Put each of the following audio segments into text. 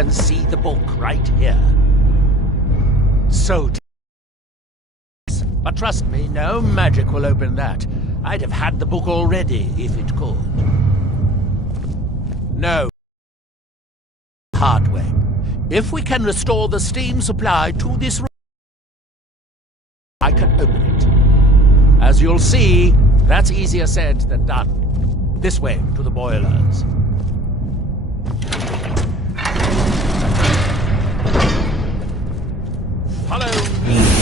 can see the book right here. So, but trust me, no magic will open that. I'd have had the book already if it could. No. Hard way. If we can restore the steam supply to this room, I can open it. As you'll see, that's easier said than done. This way to the boilers. Follow me.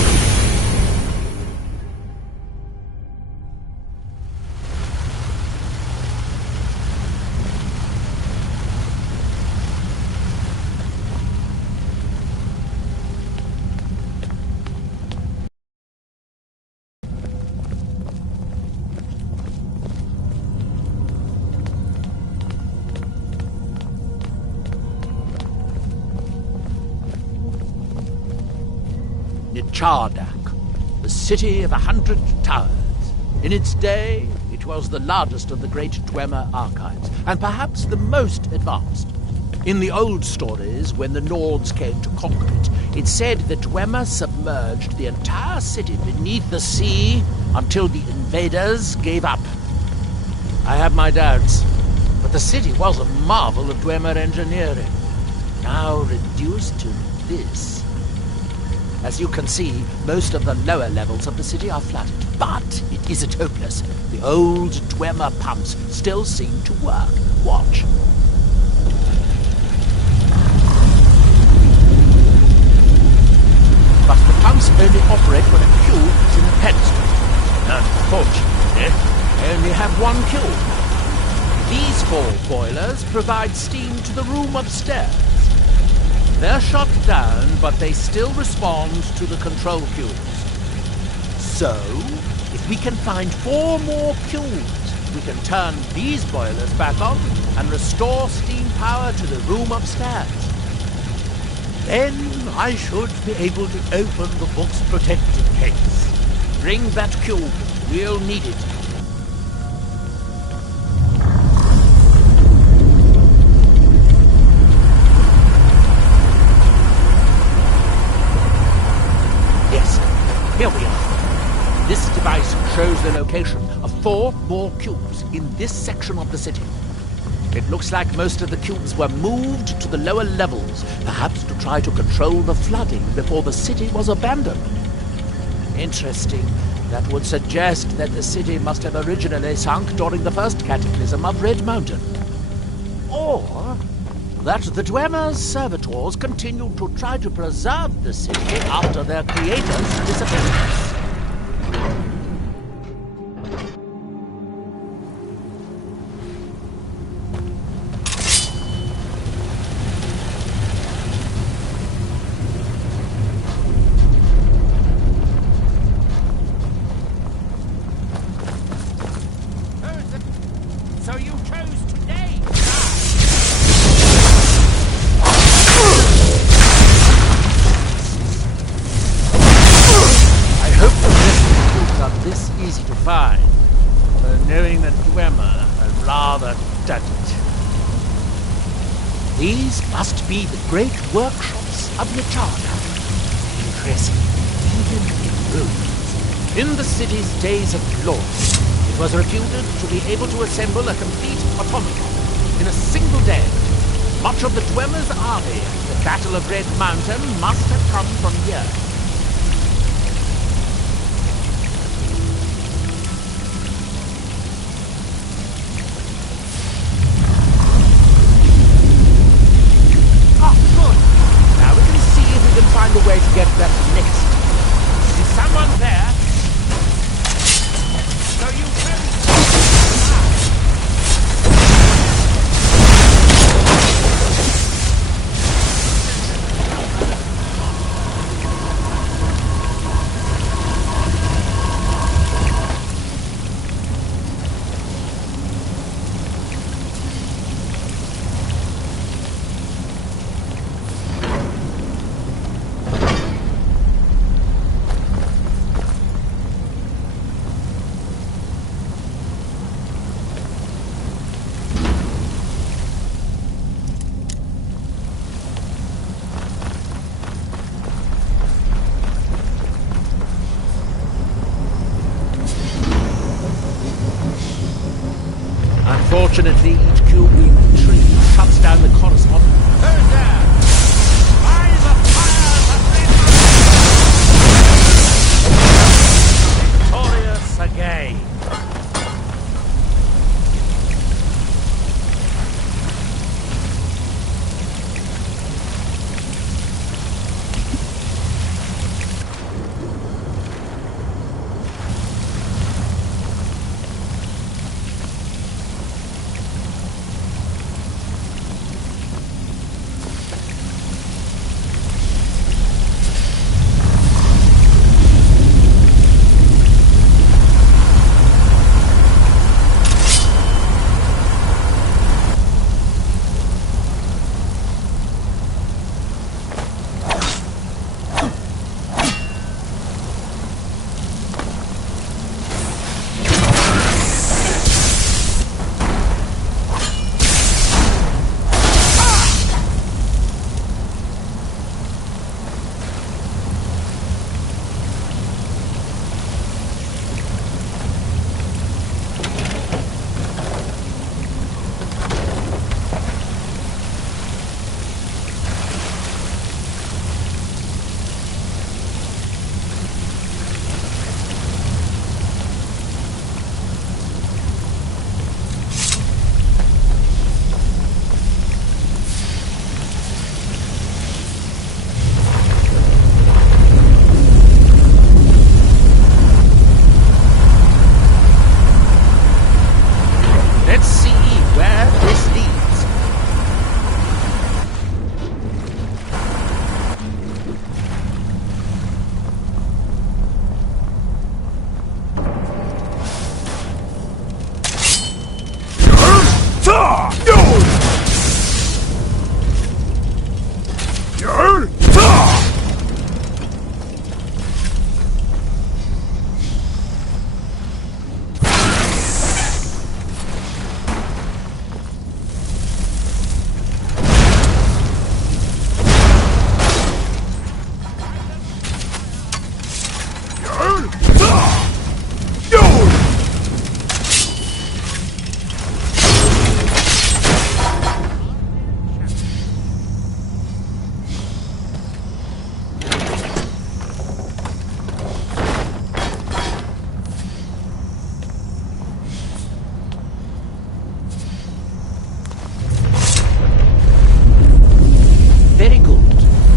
Chardak, the city of 100 towers. In its day, it was the largest of the great Dwemer archives, and perhaps the most advanced. In the old stories, when the Nords came to conquer it, it said that Dwemer submerged the entire city beneath the sea until the invaders gave up. I have my doubts, but the city was a marvel of Dwemer engineering, now reduced to this. As you can see, most of the lower levels of the city are flooded, but it isn't hopeless. The old Dwemer pumps still seem to work. Watch. But the pumps only operate when a cube is in a pedestal. Unfortunately, they only have one cube. These 4 boilers provide steam to the room upstairs. They're shut down, but they still respond to the control cubes. So, if we can find 4 more cubes, we can turn these boilers back on and restore steam power to the room upstairs. Then I should be able to open the book's protected case. Bring that cube. We'll need it. Here we are. This device shows the location of 4 more cubes in this section of the city. It looks like most of the cubes were moved to the lower levels, perhaps to try to control the flooding before the city was abandoned. Interesting. That would suggest that the city must have originally sunk during the first cataclysm of Red Mountain. Or that the Dwemer's servitors continued to try to preserve the city after their creator's disappearance. So you chose today? This easy to find, but knowing that Dwemer had rather done it. These must be the great workshops of Necharda. Impressive, even in ruins. In the city's days of glory, it was reputed to be able to assemble a complete automaton in a single day. Much of the Dwemer's army at the Battle of Red Mountain must have come from here. Find a way to get that next. Is someone there? So you can... Unfortunately, each cube-weaving tree cuts down the corresponding... Who's there? By the fires of victorious again.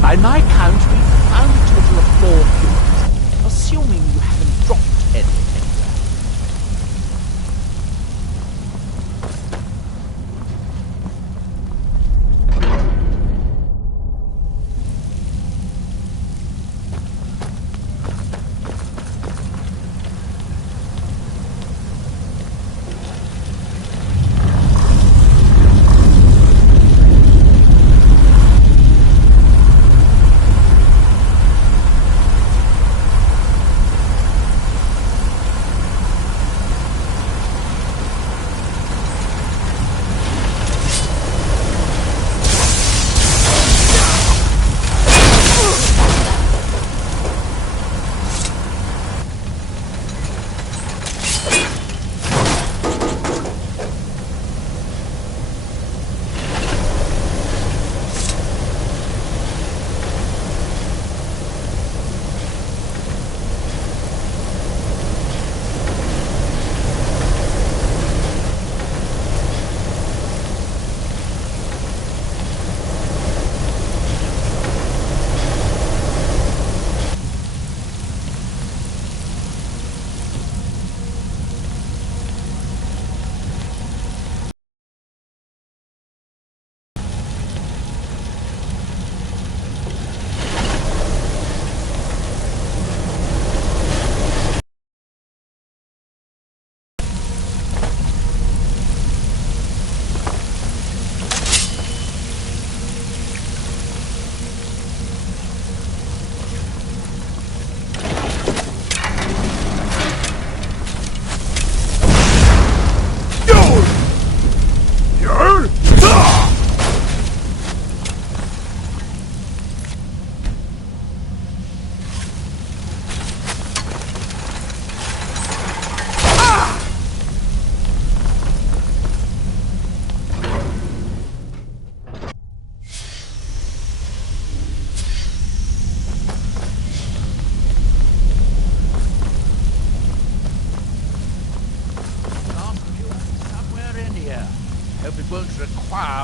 By my count, we've found a total of 4 cubes, assuming you haven't dropped any anywhere.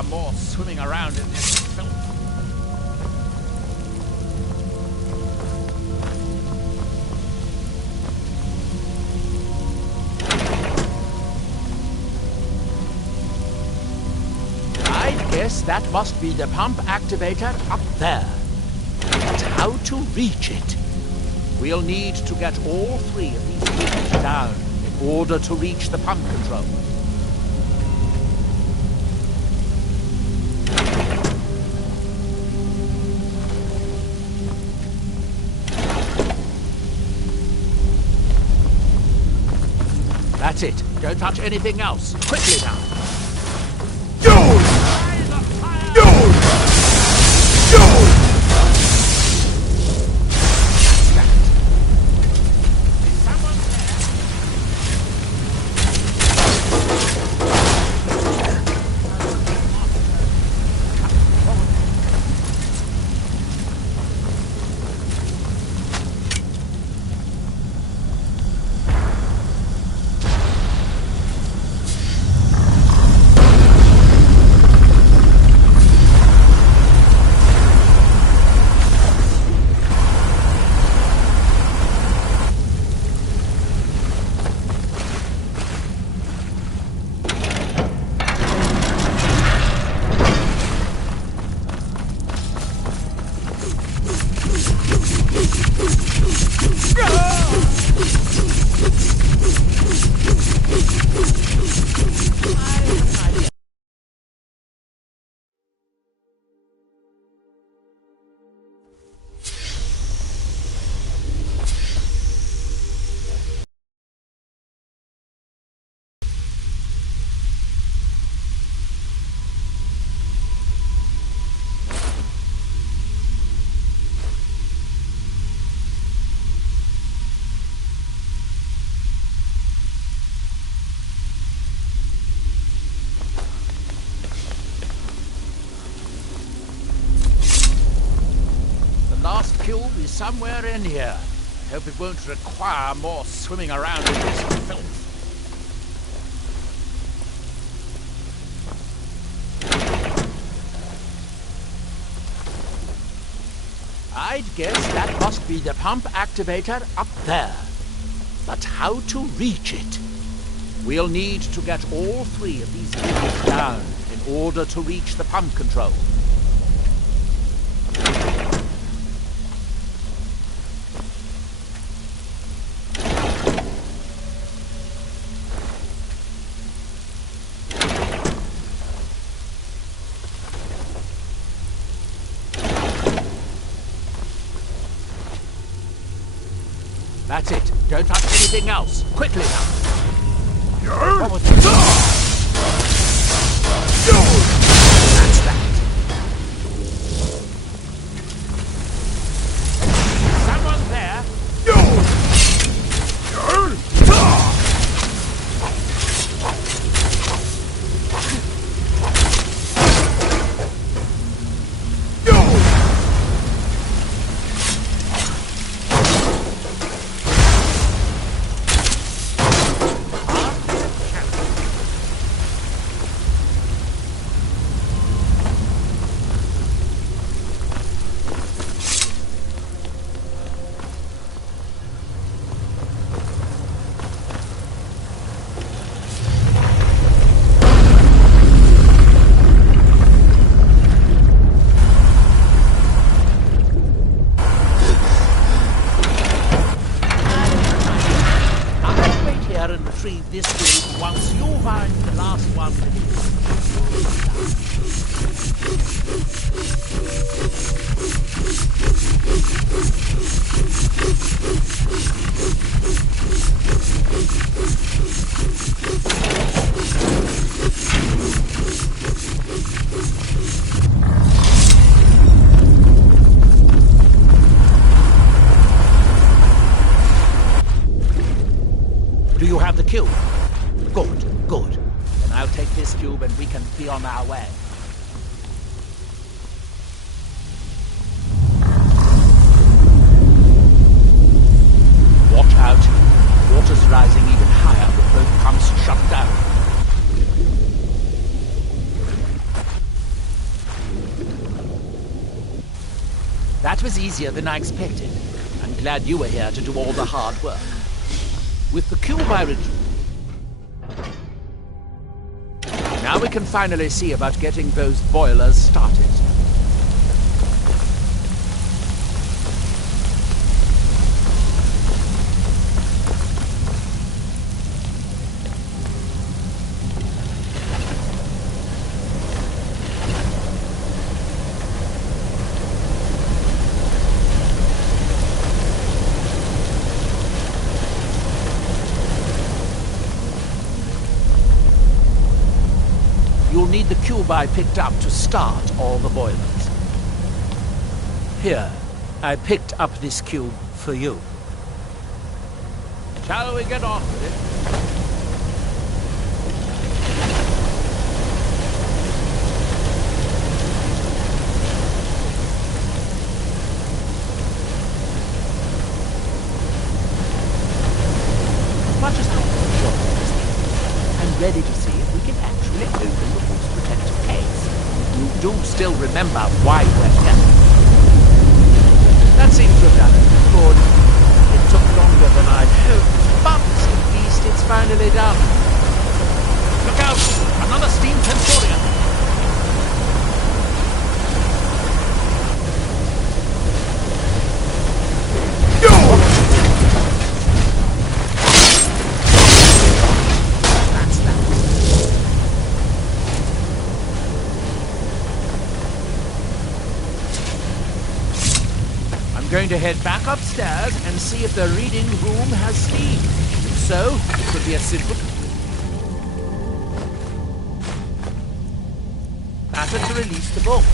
more swimming around in this filth. I'd guess that must be the pump activator up there. But how to reach it? We'll need to get all three of these units down in order to reach the pump control. That's it. Don't touch anything else. Quickly now. Cube is somewhere in here. I hope it won't require more swimming around in this filth. I'd guess that must be the pump activator up there. But how to reach it? We'll need to get all three of these units down in order to reach the pump control. That's it. Don't touch anything else. Quickly now. What was that? That's that. Someone there? This group once you find the last one to be. Do you have the cube? Good, good. Then I'll take this cube and we can be on our way. Watch out. Water's rising even higher with both pumps shut down. That was easier than I expected. I'm glad you were here to do all the hard work. With the cube I Now we can finally see about getting those boilers started. You'll need the cube I picked up to start all the boilers. Here, I picked up this cube for you. Shall we get on with it? Much as I'm ready to see if we can actually open the book's protective case. You do still remember why we're here. That seems to have done it. Good. It took longer than I'd hoped, but at least it's finally done. Look out! Another steam Centurion! I'm going to head back upstairs and see if the reading room has steam. If so, it could be a simple... Matter to release the book.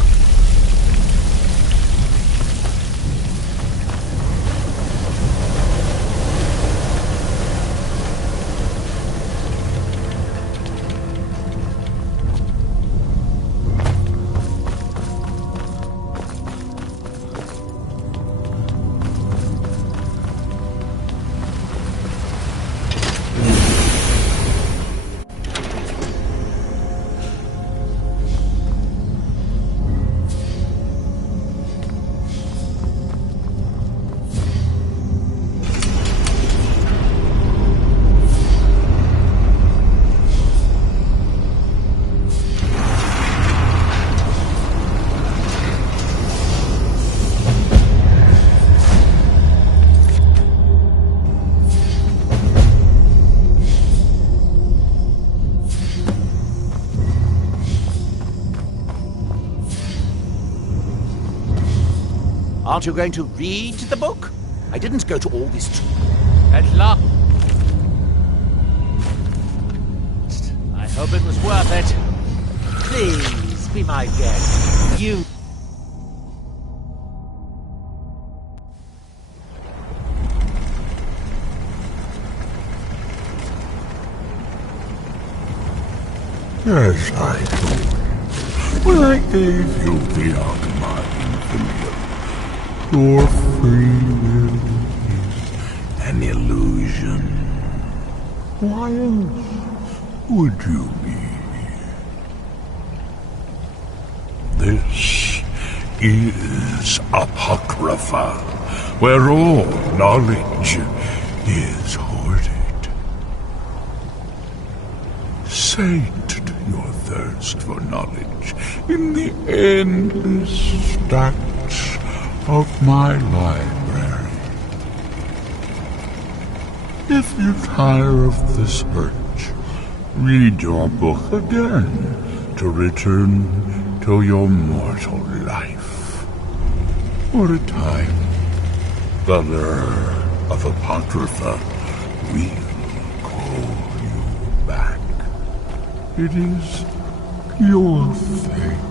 Aren't you going to read the book? I didn't go to all this At last. I hope it was worth it. Please, be my guest. You... Yes, I do. When I gave you the Archmine Familiar, your free will is an illusion. Why else would you be? This is Apocrypha, where all knowledge is hoarded. Sate your thirst for knowledge in the endless stacks of my library. If you tire of the search, read your book again to return to your mortal life. For a time, the lure of Apocrypha will call you back. It is your fate.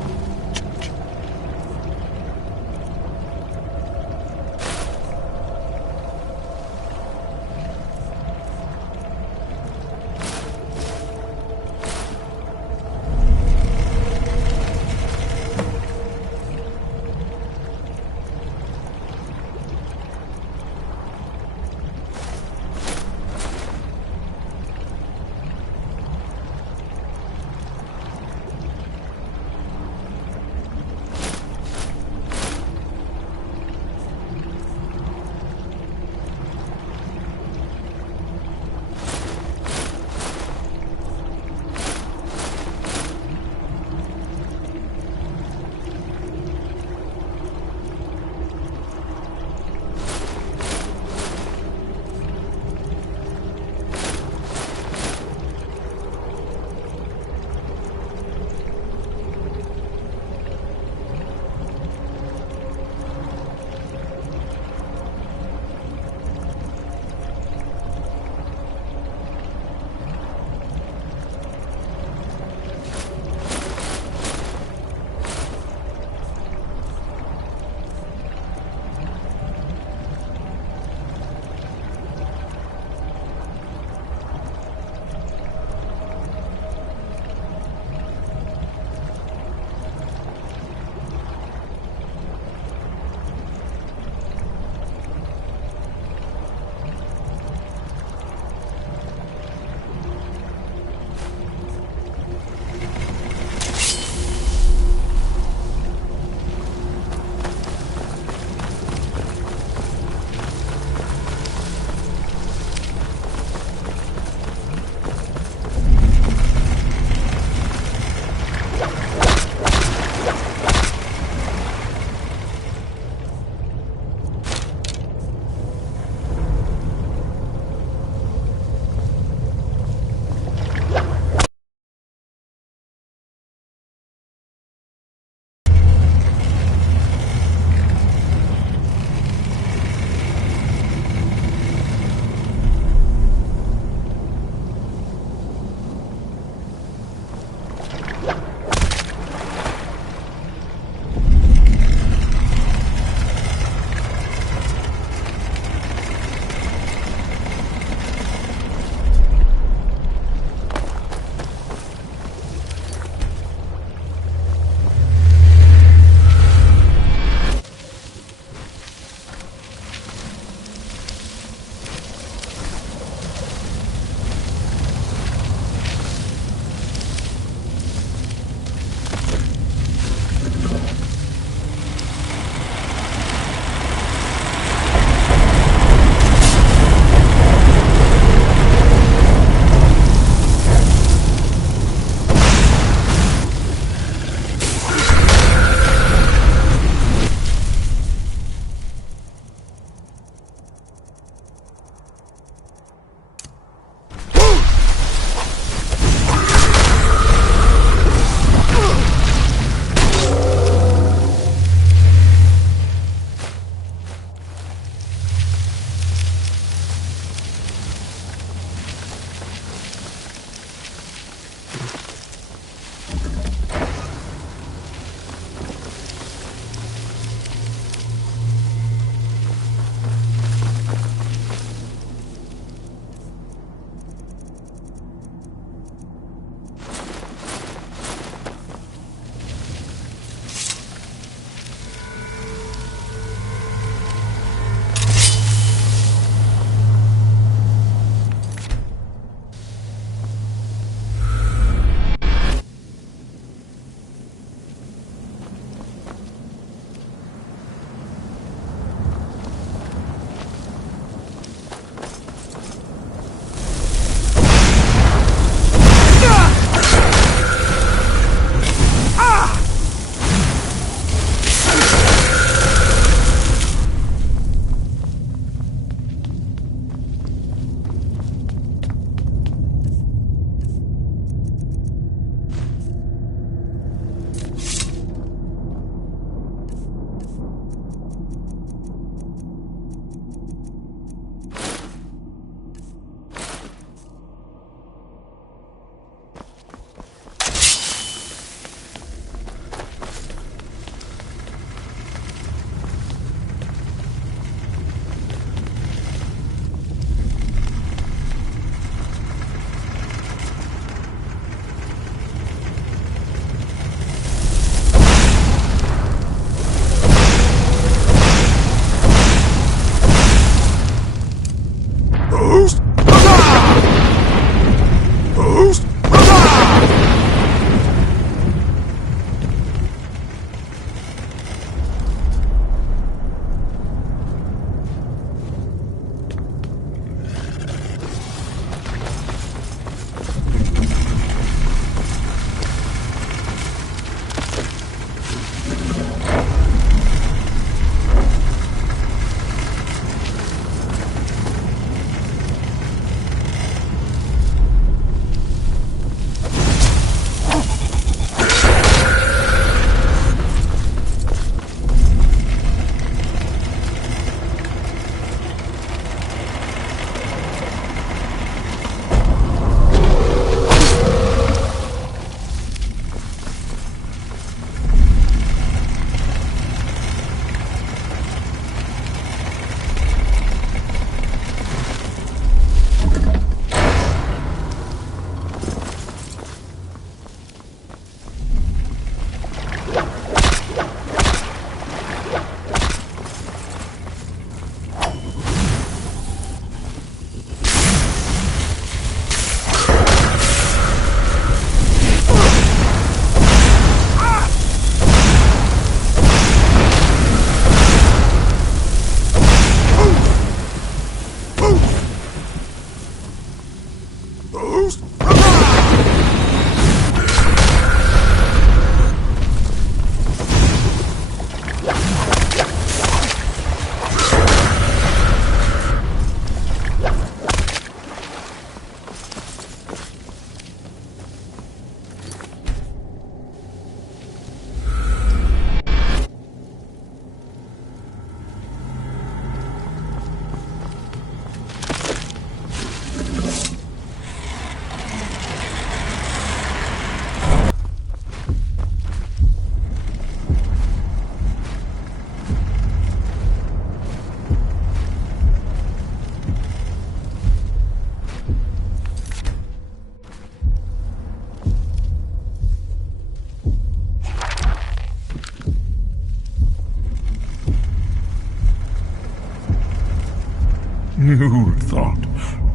You thought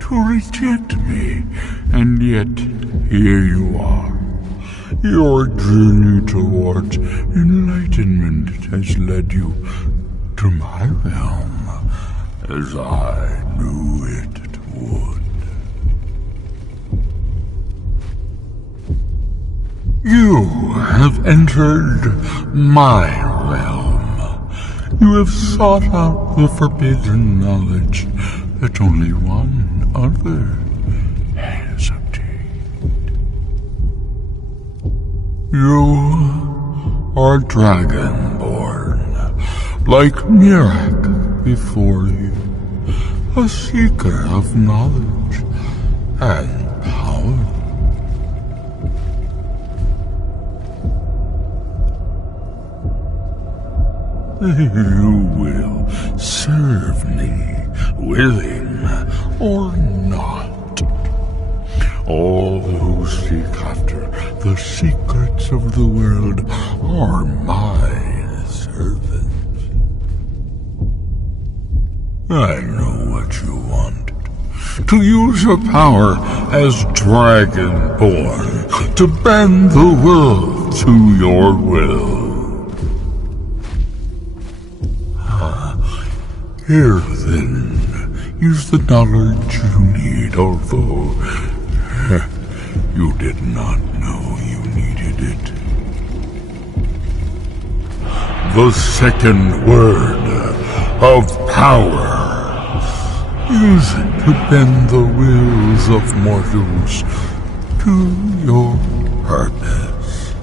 to reject me, and yet here you are. Your journey towards enlightenment has led you to my realm, as I knew it would. You have entered my realm. You have sought out the forbidden knowledge that only one other has obtained. You are dragonborn, like Mirak before you, a seeker of knowledge and power. You will serve me, willing or not. All who seek after the secrets of the world are my servants. I know what you wanted. To use your power as Dragonborn, to bend the world to your will. Here, then, is the knowledge you need, although you did not know you needed it. The second word of power. Use it to bend the wills of mortals to your purpose.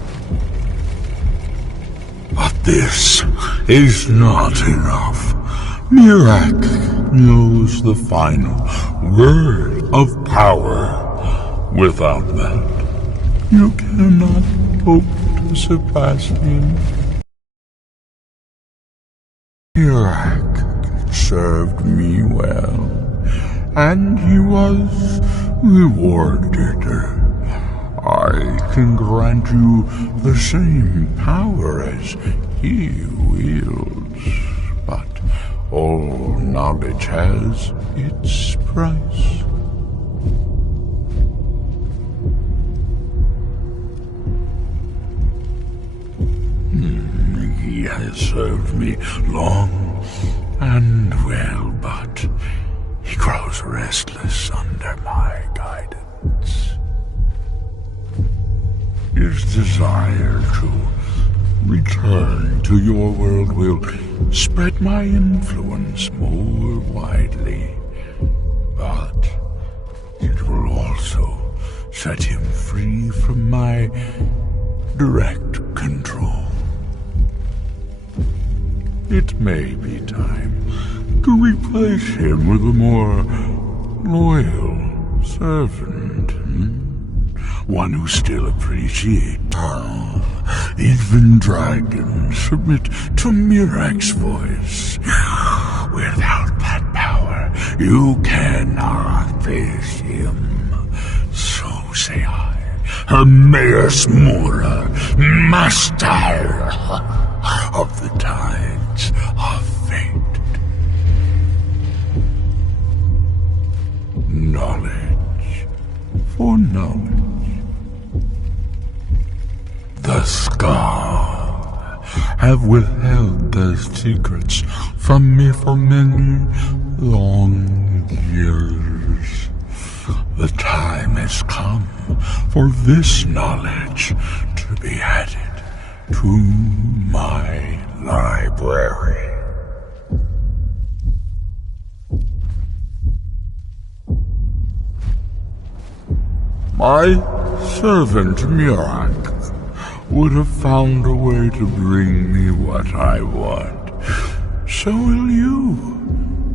But this is not enough. Mirak knows the final word of power. Without that, you cannot hope to surpass him. Mirak served me well, and he was rewarded. I can grant you the same power as he wields, but all knowledge has its price. He has served me long and well, but he grows restless under my guidance. His desire to return to your world will spread my influence more widely, but it will also set him free from my direct control. It may be time to replace him with a more loyal servant. One who still appreciates power. Even dragons submit to Mirak's voice. Without that power, you cannot face him. So say I, Hermaeus Mora, master of the tides of fate. Knowledge for knowledge. The Scar have withheld their secrets from me for many long years. The time has come for this knowledge to be added to my library. My servant Mirak would have found a way to bring me what I want. So will you,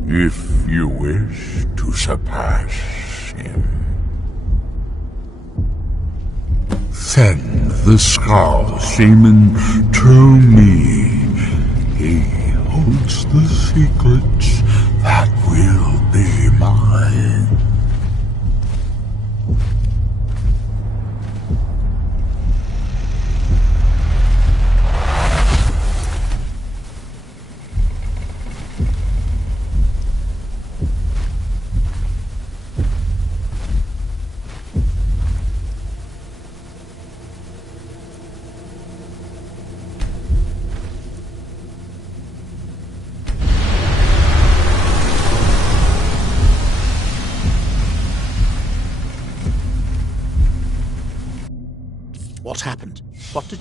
if you wish to surpass him. Send the Skull Shaman to me. He holds the secrets that will be mine.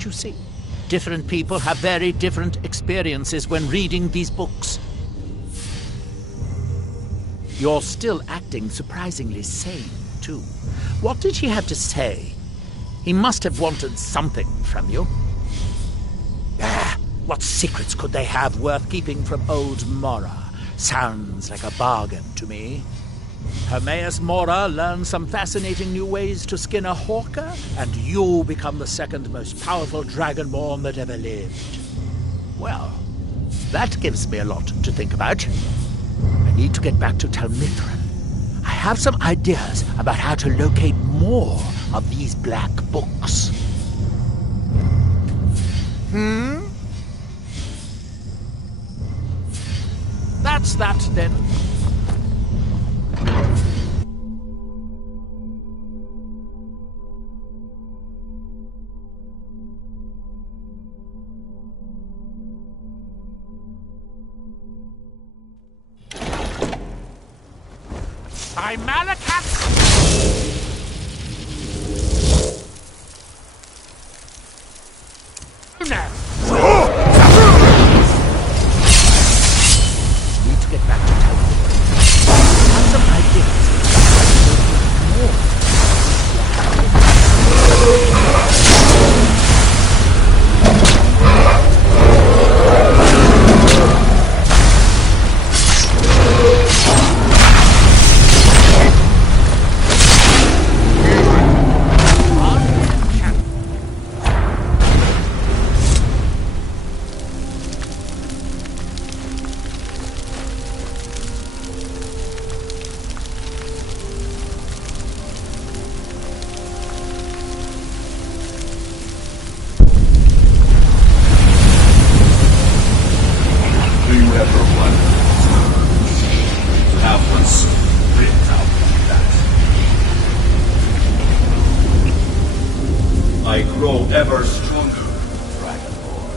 But you see, different people have very different experiences when reading these books. You're still acting surprisingly sane, too. What did he have to say? He must have wanted something from you. What secrets could they have worth keeping from old Mora? Sounds like a bargain to me. Hermaeus Mora learned some fascinating new ways to skin a hawker, and you become the second most powerful dragonborn that ever lived. Well, that gives me a lot to think about. I need to get back to Talmithran. I have some ideas about how to locate more of these black books. That's that, then. By Malakat! Need to get back to town. I have some ideas. I grow ever stronger, Dragonborn.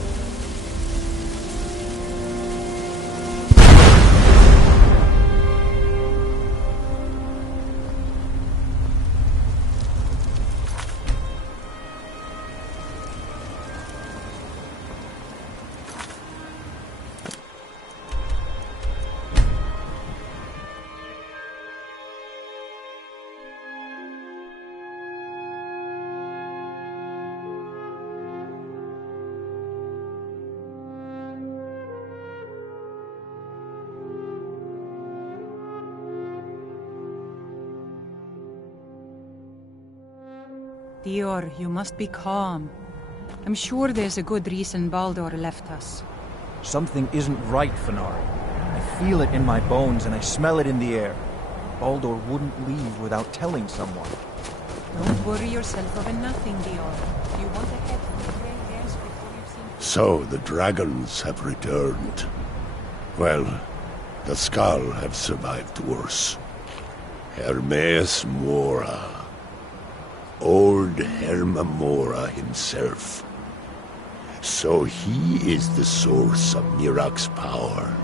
Dior, you must be calm. I'm sure there's a good reason Baldur left us. Something isn't right, Fenari. I feel it in my bones and I smell it in the air. Baldur wouldn't leave without telling someone. Don't worry yourself over nothing, Dior. You want to head for the Grey Hairs before you've seen... So the dragons have returned. Well, the Skull have survived worse. Hermaeus Mora. Old Mora himself. So he is the source of Mirak's power.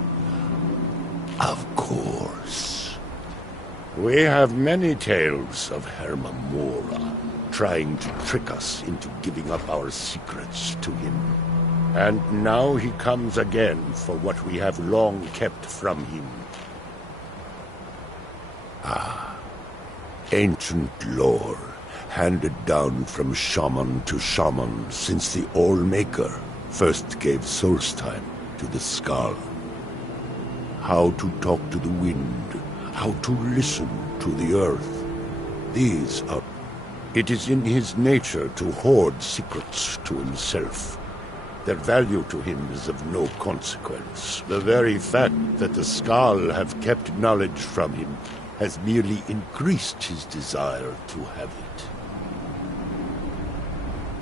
Of course. We have many tales of Mora trying to trick us into giving up our secrets to him. And now he comes again for what we have long kept from him. Ancient lore, handed down from shaman to shaman since the All-Maker first gave source time to the Skull. How to talk to the wind, how to listen to the earth. These are... It is in his nature to hoard secrets to himself. Their value to him is of no consequence. The very fact that the Skull have kept knowledge from him has merely increased his desire to have it.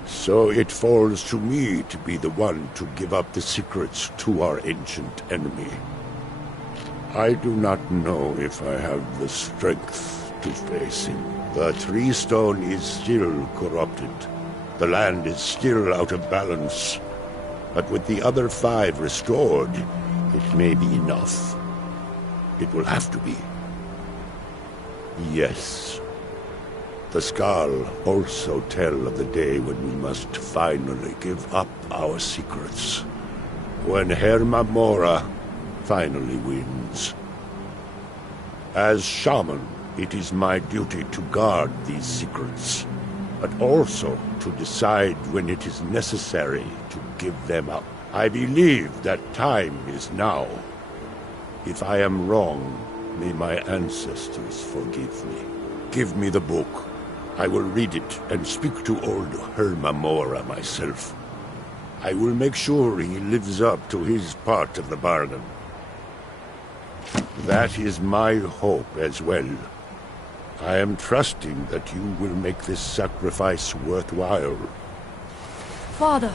So it falls to me to be the one to give up the secrets to our ancient enemy. I do not know if I have the strength to face him. The Tree Stone is still corrupted. The land is still out of balance. But with the other 5 restored, it may be enough. It will have to be. Yes. the Skal also tell of the day when we must finally give up our secrets. When Mora finally wins. As shaman, it is my duty to guard these secrets, but also to decide when it is necessary to give them up. I believe that time is now. If I am wrong, may my ancestors forgive me. Give me the book. I will read it and speak to old Mora myself. I will make sure he lives up to his part of the bargain. That is my hope as well. I am trusting that you will make this sacrifice worthwhile. Father,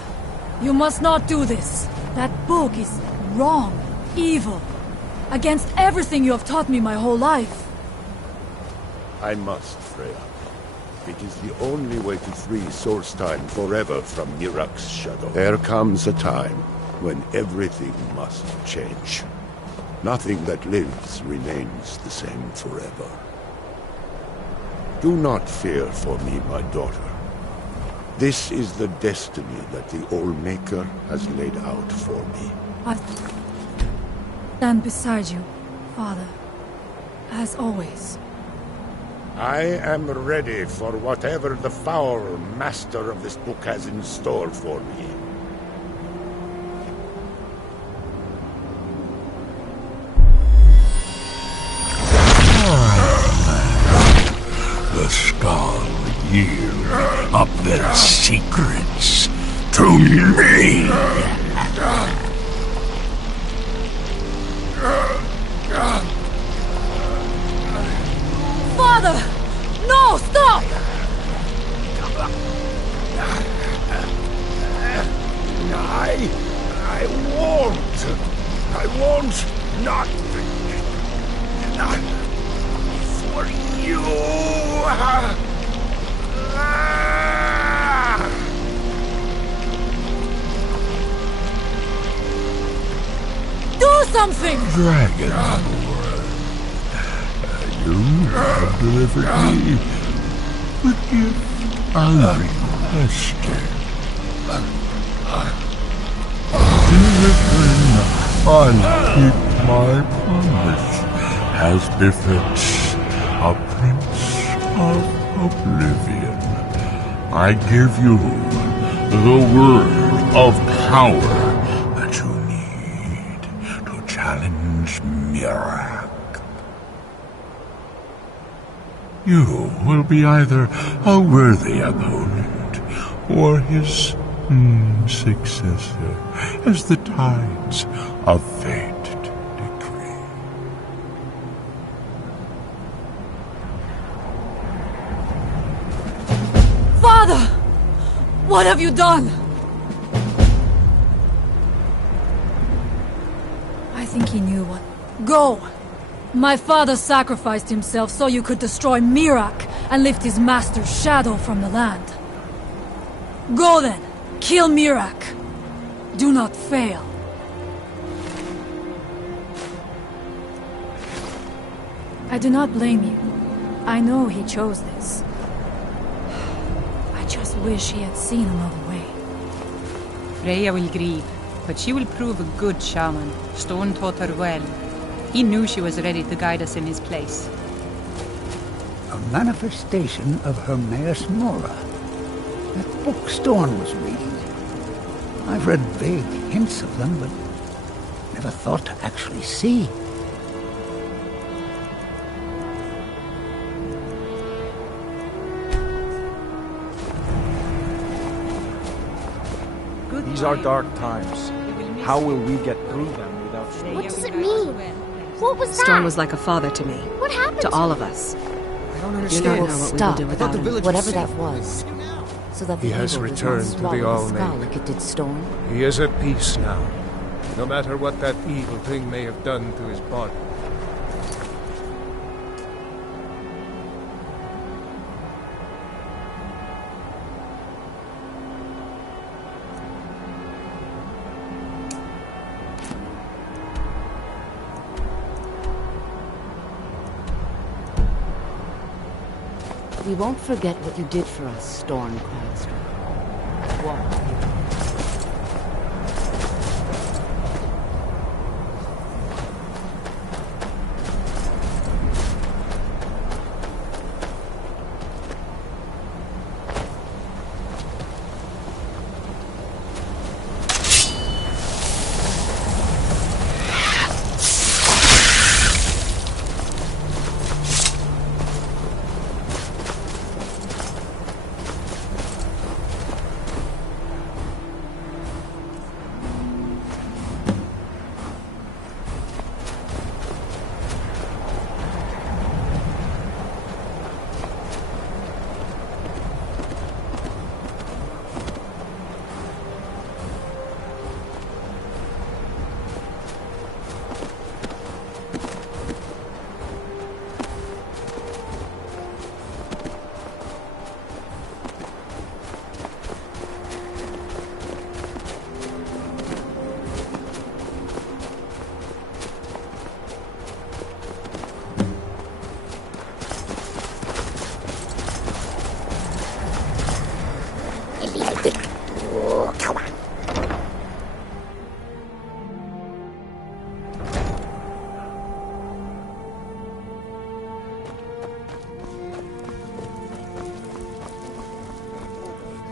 you must not do this. That book is wrong, evil, against everything you have taught me my whole life. I must, Freya. It is the only way to free Solstheim forever from Mirak's shadow. There comes a time when everything must change. Nothing that lives remains the same forever. Do not fear for me, my daughter. This is the destiny that the All-Maker has laid out for me. I stand beside you, Father, as always. I am ready for whatever the foul master of this book has in store for me. The Skal yield up their secrets to me. Father! No, stop! I won't not for you. Do something! Dragon, you have delivered me the gift I requested. In return, I'll keep my promise, as befits a prince of oblivion. I give you the word of power that you need to challenge Mirak. You will be either a worthy opponent or his successor, as the tides of fate decree. Father! What have you done? I think he knew what... Go! My father sacrificed himself so you could destroy Mirak and lift his master's shadow from the land. Go then! Kill Mirak! Do not fail. I do not blame you. I know he chose this. I just wish he had seen another way. Freya will grieve, but she will prove a good shaman. Stone taught her well. He knew she was ready to guide us in his place. A manifestation of Hermaeus Mora. That book Storm was reading. I've read vague hints of them, but never thought to actually see. These are dark times. How will we get through them without... What does it mean? What was that? Storm was like a father to me. What happened to all of us. I don't You understand. don't know what we will do without him. Whatever that was. So that the He has evil does returned not to swallow the Skull All-Maker. like it did Storm. He is at peace now, no matter what that evil thing may have done to his body. We won't forget what you did for us, Storm Coilstruck. Walk.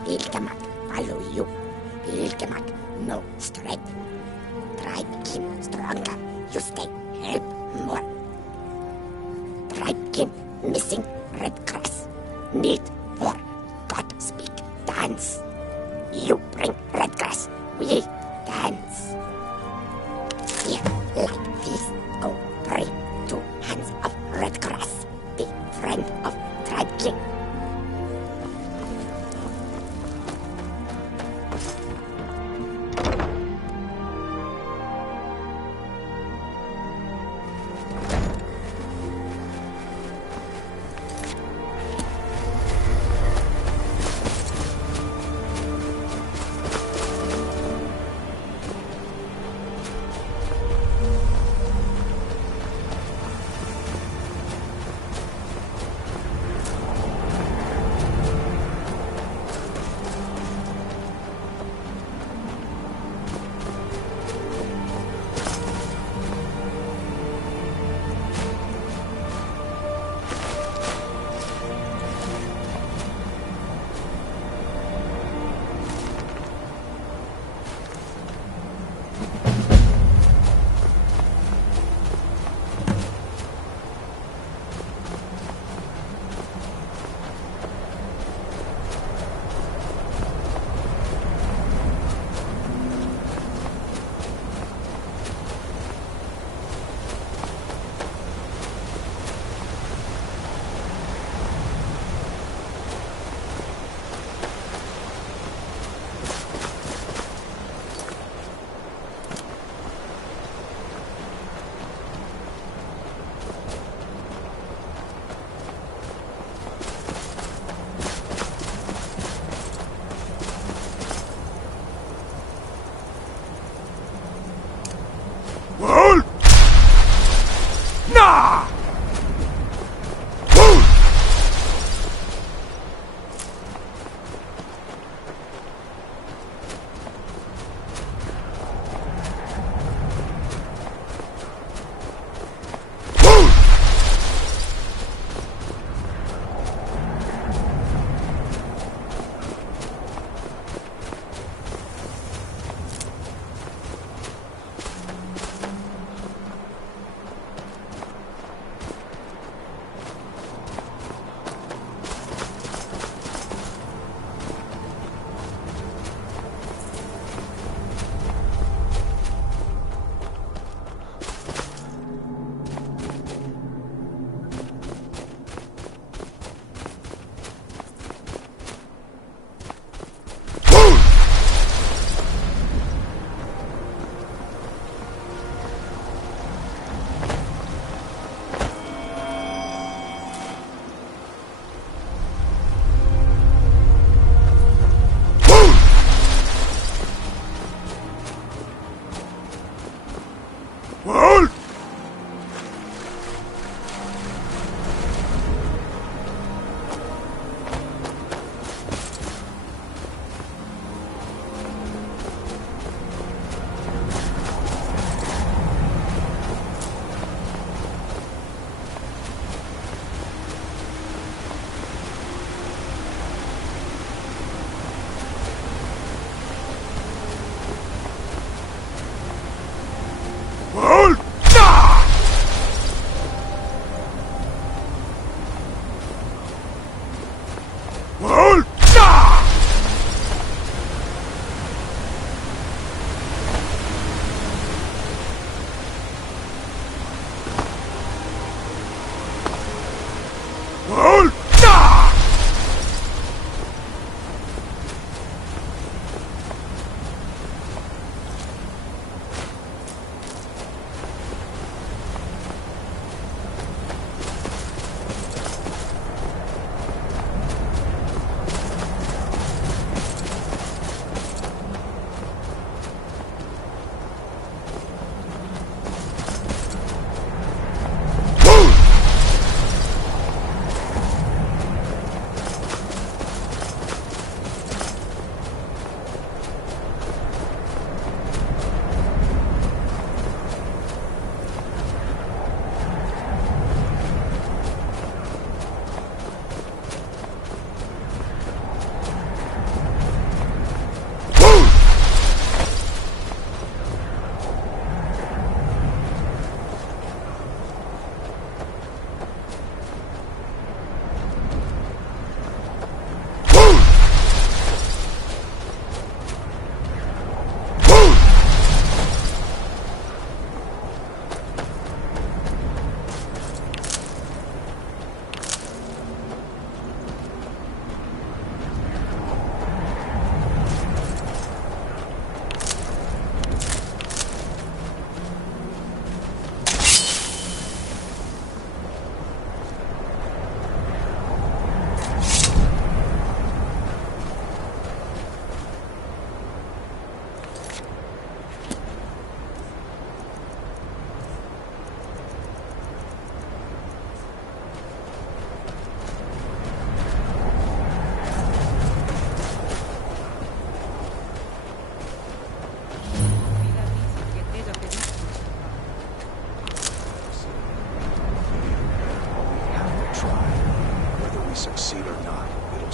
Pilkemak, follow you. Pilkemak, no strength. Try keep stronger. You stay. Help more. Try keep missing red grass. Need for God speak. Dance. You bring red grass. We dance. Here, like this. Go pray to hands of red grass. The friend of tribe king.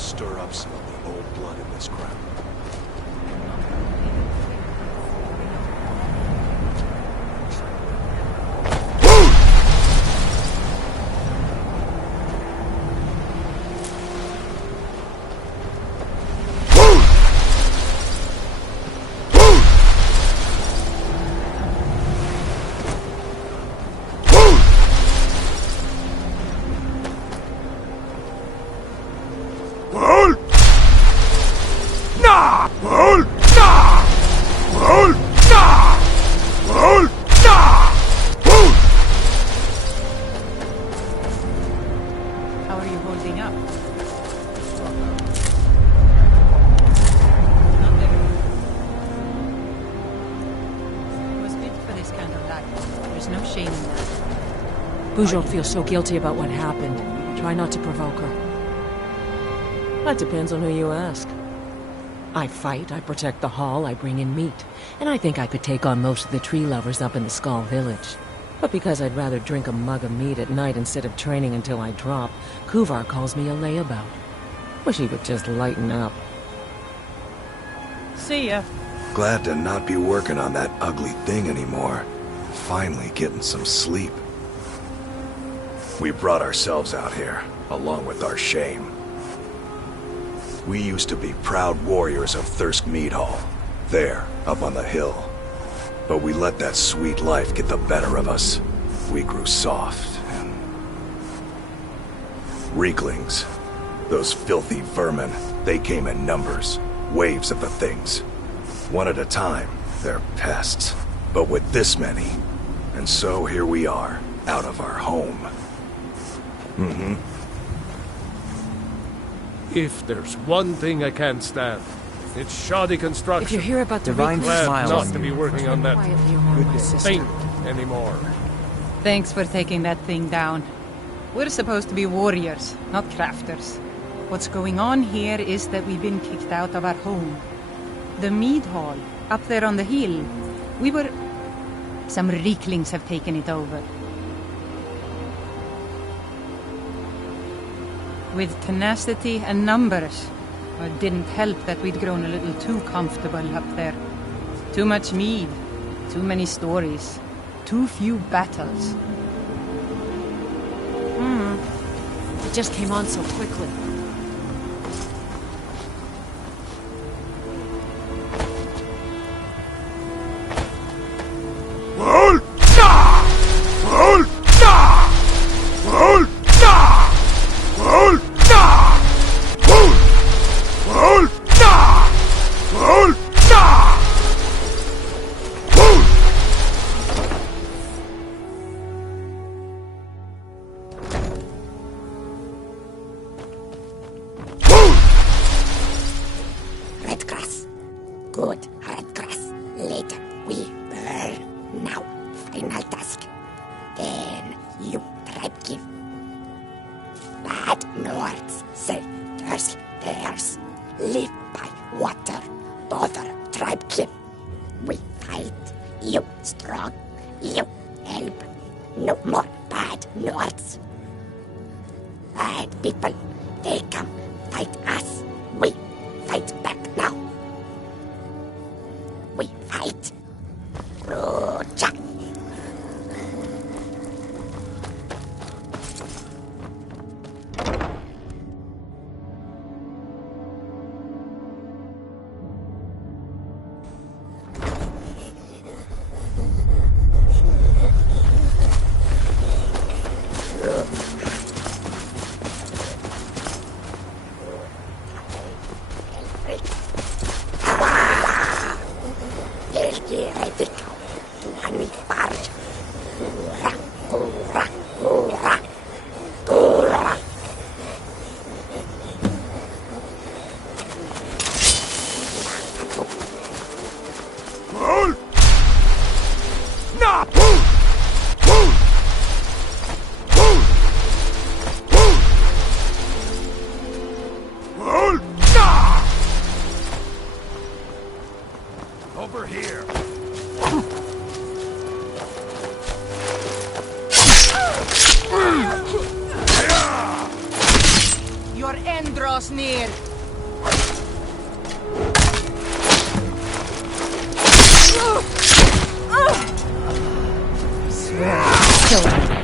stir up some of the old blood in this crowd. How are you holding up? I was built for this kind of life. There's no shame in that. Bujok feels so guilty about what happened. Try not to provoke her. That depends on who you ask. I fight, I protect the hall, I bring in meat. And I think I could take on most of the tree lovers up in the Skull Village. But because I'd rather drink a mug of meat at night instead of training until I drop, Kuvar calls me a layabout. Wish he would just lighten up. See ya. Glad to not be working on that ugly thing anymore. Finally getting some sleep. We brought ourselves out here, along with our shame. We used to be proud warriors of Thirsk Mead Hall, there, up on the hill. But we let that sweet life get the better of us. We grew soft and... Reeklings. Those filthy vermin, they came in numbers. Waves of the things. One at a time, they're pests. But with this many... And so here we are, out of our home. If there's one thing I can't stand, it's shoddy construction. If you hear about the Divine Reeklings, smile Glad not on to be you. working on that quietly around my sister. thing anymore. Thanks for taking that thing down. We're supposed to be warriors, not crafters. What's going on here is that we've been kicked out of our home. The Mead Hall, up there on the hill. Some Reeklings have taken it over. With tenacity and numbers. It didn't help that we'd grown a little too comfortable up there. Too much mead, too many stories, too few battles. It just came on so quickly. Red grass. Good red grass. Later we burn. Now, final task. Then you tribe give. Bad Nords say theirs. Live by water. Bother tribe give. We fight. You strong. You help. No more bad Nords. Bad people. They come fight us. We fight back now. We fight. Roja. end draws near. I swear I'll kill him.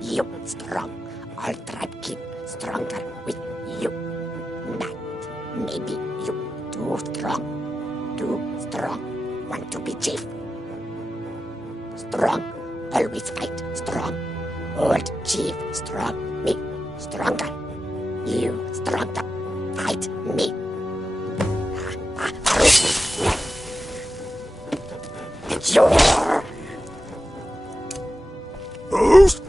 You strong. All tribe keep stronger with you. But maybe you too strong. Too strong. Want to be chief. Strong. Always fight. Strong. Old chief. Strong. Me. Stronger. You stronger. Fight me. It's your... Who's...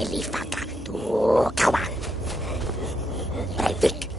Elifaka tu kawan. Breidik.